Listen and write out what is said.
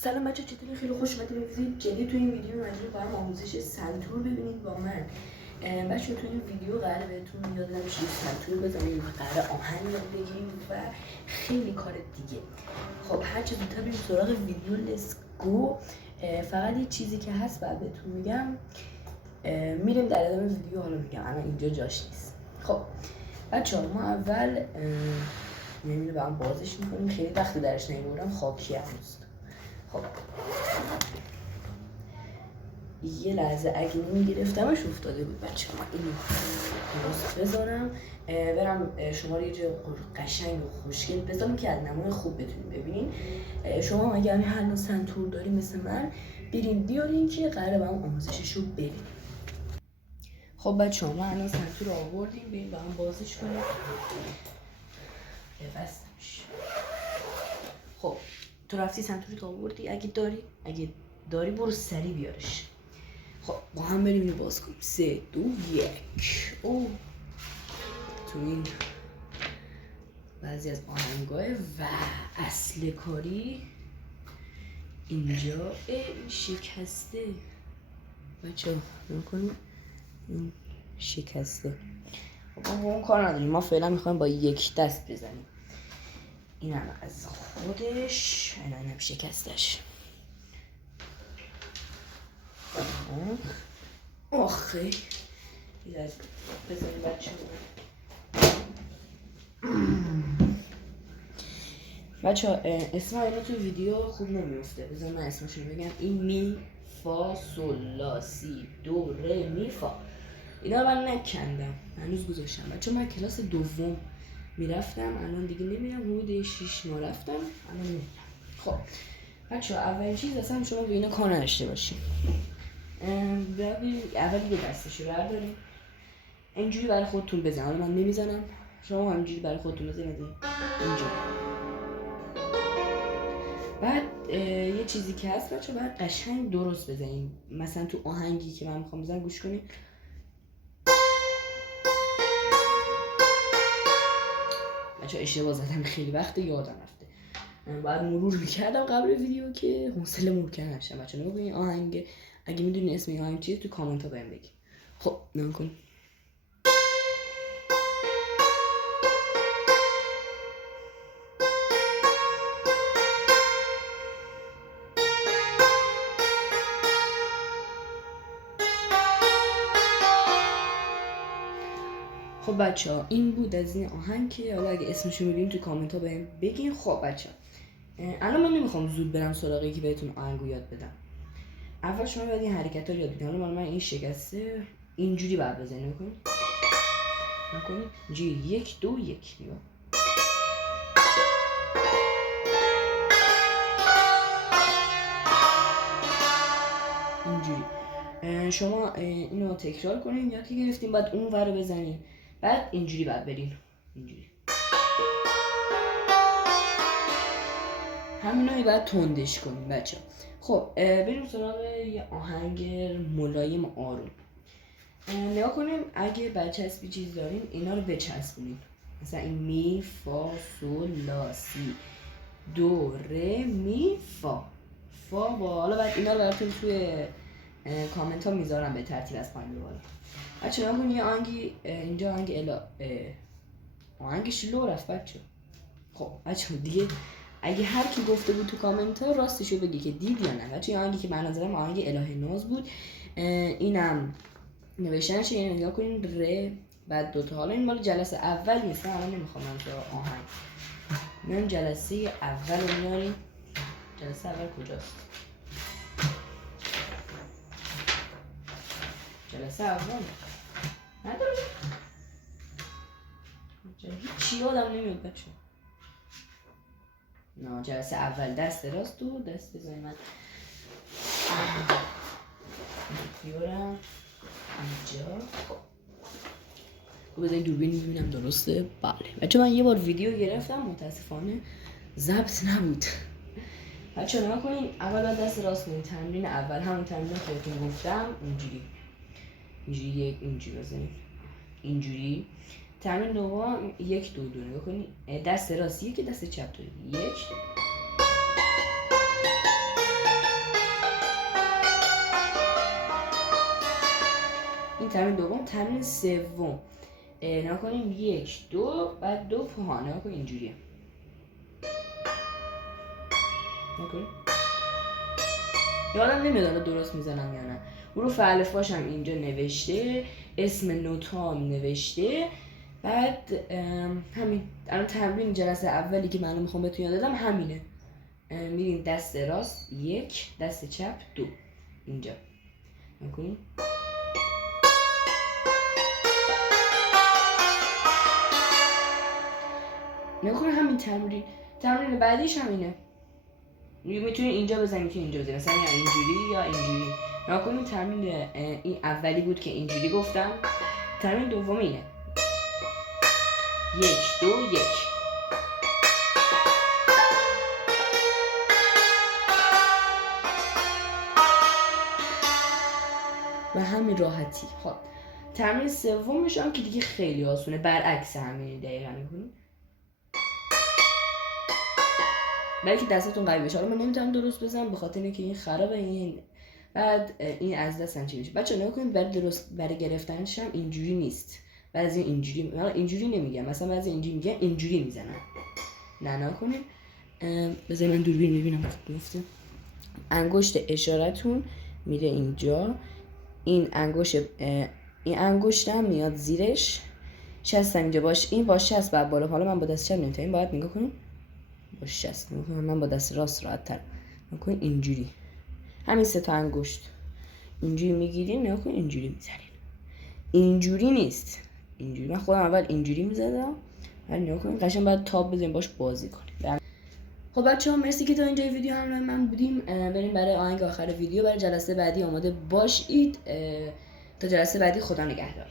سلام بچه، چطوری؟ خیلی خوش اومدید به ویدیو جدید. تو این ویدیو مجبور برام آموزش سنتور ببینید با من. بچه تو این ویدیو قراره بهتون یاد بدم چجوری سنتور بزنید و قراره آهنگ یاد بگیریم و خیلی کار دیگه. خب هر چه زودتر بریم سراغ ویدیو. لیتس گو. فقط یه چیزی که هست بعد بهتون میگم، میریم در ادامه ویدیو. حالا میگم الان اینجا جاش نیست. خب بچه ما اول میبینه با هم بازش میکنیم. خیلی وقت درش نمیبورم، خاکی هست. خب یه لحظه اگه نمیگرفتمش افتاده بود بچه. من اینو درست بذارم، برم شما رو یه جای قشنگ و خوشگل بذارم که از نمونه خوب بتونید ببینین. شما اگه همین حل و سنتور داری مثل من، برین بیارین که قراره با هم آموزشش رو بریم. خب بچه ما الان سنتور رو آوردیم، بریم با هم بازش کنیم. بستمش. خب تو رفتی سنتوری تو آوردی؟ اگه داری برو سری بیارش. خب با هم بریم اینو باز کنیم. 3 2 1. او تو این بعضی از آهنگای و اصل کاری اینجا این شکسته بچه ها. نکنیم این شکسته. خب ما با اون کار نداریم، ما فعلا میخوایم با یک دست بزنیم. این هم از خودش، این هم شکستش. آخه یه از بزنیم بچه ها. اسم اینا تو ویدیو خوب نمیفته. بذار من اسمشون بگم. این می فا سول لا سی دو ره می فا. اینا من نکندم، هنوز گذاشتم. بچه من کلاس دوم میرفتم، الان دیگه نمیرم. حدود 6 ماه رفتم، الان نمیرم. خب بچه اولین چیز اصلا شما به اینا کار نداشته باشین. اول یه دستش رو برداریم، اینجوری برای خودتون بزن. حالا من نمیزنم، شما همینجوری برای خودتون بزنید اینجوری. بعد یه چیزی که هست بچه، باید قشنگ درست بزنیم. مثلا تو آهنگی که من میخوام بزنم گوش کنید. بچه اشتباه زدم، خیلی وقت یادم رفته. باید مرور میکردم قبل ویدیو که حوصله مرور نشم. بچه نگاه کنید آهنگ، اگه میدونی اسم این آهنگ چیه تو کامنت ها بهم بگید. خب نگاه کنید. خب بچه ها این بود از این آهنگ که حالا اگه اسمشو میبینید تو کامنت ها بهم بگین. خب بچه ها الان من نمیخوام زود برم سراغی که بهتون آهنگو یاد بدم. اول شما باید این حرکت ها یاد بگیرید. حالا من این شکسته اینجوری باید بزنید. نکنید اینجوری 1 2 1 نگاه. اینجوری شما اینو تکرار کنین. یاد که گرفتین بعد اون ور رو بزنین، بعد اینجوری بعد برین اینجوری. همینو بعد تندش کنین بچه. خب بریم سراغ یه آهنگ ملایم آروم. نگاه کنیم اگه برچسبی چیز دارین اینا رو بچسبونین. مثلا این می فا سول لا سی دو ره می فا با. حالا بعد اینا رو براتون توی کامنت ها میذارم به ترتیب از پایین به بالا. بچه نگاه کنیم یه آهنگی اینجا آهنگ آهنگش لو رفت بچه. خب بچه دیگه اگه هر کی گفته بود تو کامنت ها راستشو بگی که دید یا نه. بچه آهنگی که من نظرم آهنگ اله ناز بود. اینم نوشتنش یه نگاه کنین ره بعد دوتا. حالا این مال جلسه اول نیست، الان نمیخوام من تو آهنگ میام جلسه اول رو میاریم. جلسه اول کجاست؟ جلسه اول نداره. هیچی یادم نمیاد بچه. نه جلسه اول دست راست و دست بزنیم. من بیارم اینجا. بذارید دوربین ببینم درسته. بله بچه من یه بار ویدیو گرفتم متاسفانه ضبط نبود. بچه نگاه کنین اول دست راست کنین. تمرین اول همون تمرین که بهتون گفتم اینجوری اینجوری بزنید اینجوری. تمرین دوم 1 2 2 نگاه کنین دست راست 1 دست چپ 1. این تمرین دوم. تمرین سوم نگاه کنیم 1 2 بعد 2 پا. نگاه کنیم اینجوریه. نگاه کنیم یادم نمیاد درست میزنم یا نه. حروف الفباش هم اینجا نوشته، اسم نوتام نوشته. بعد همین الان تمرین جلسه اولی که من میخوام بهتون یاد بدم همینه. میرین دست راست 1، دست چپ 2 اینجا. نکنین نکنین همین تمرین بعدیش همینه. میتونین اینجا بزنین، میتونین اینجا بزنین، مثلا یا اینجوری یا اینجوری. نکنین تمرین این اولی بود که اینجوری گفتم. تمرین دوم اینه 1 2 1. و همین راحتی. خب تمرین سومش هم که دیگه خیلی آسونه، برعکس همین دقیقا میکنیم. بلکه دستتون قوی بشه. حالا من نمیتونم درست بزنم به خاطر اینکه این خرابه. این بعد این از دستم چی میشه. بچه‌ها نگاه کنید برای گرفتنش هم اینجوری نیست. بعضی اینجوری، حالا اینجوری نمیگم، مثلا بعضی اینجوری میگن، اینجوری میزنن. نه کنید. بذار من دوربین ببینم وقت میفته. انگشت اشارتون میره اینجا. این انگشتم میاد زیرش. شستم اینجا باش. این با شست بعد بالا. حالا من با دست چپ نمیتونم. باید نگاه کنم با شست. من با دست راست راحت تر. نگاه کنید اینجوری. همین 3 تا انگشت اینجوری میگیرین. نگاه کنید اینجوری میزنین. اینجوری نیست. اینجوری. من خودم اول اینجوری میزدم. ولی نگاه کنید قشنگ باید تاب بزنیم باش بازی کنیم. خب بچه‌ها مرسی که تا اینجا ویدیو همراه من بودیم. بریم برای آهنگ آخر ویدیو. برای جلسه بعدی آماده باشید. تا جلسه بعدی خدا نگهدار.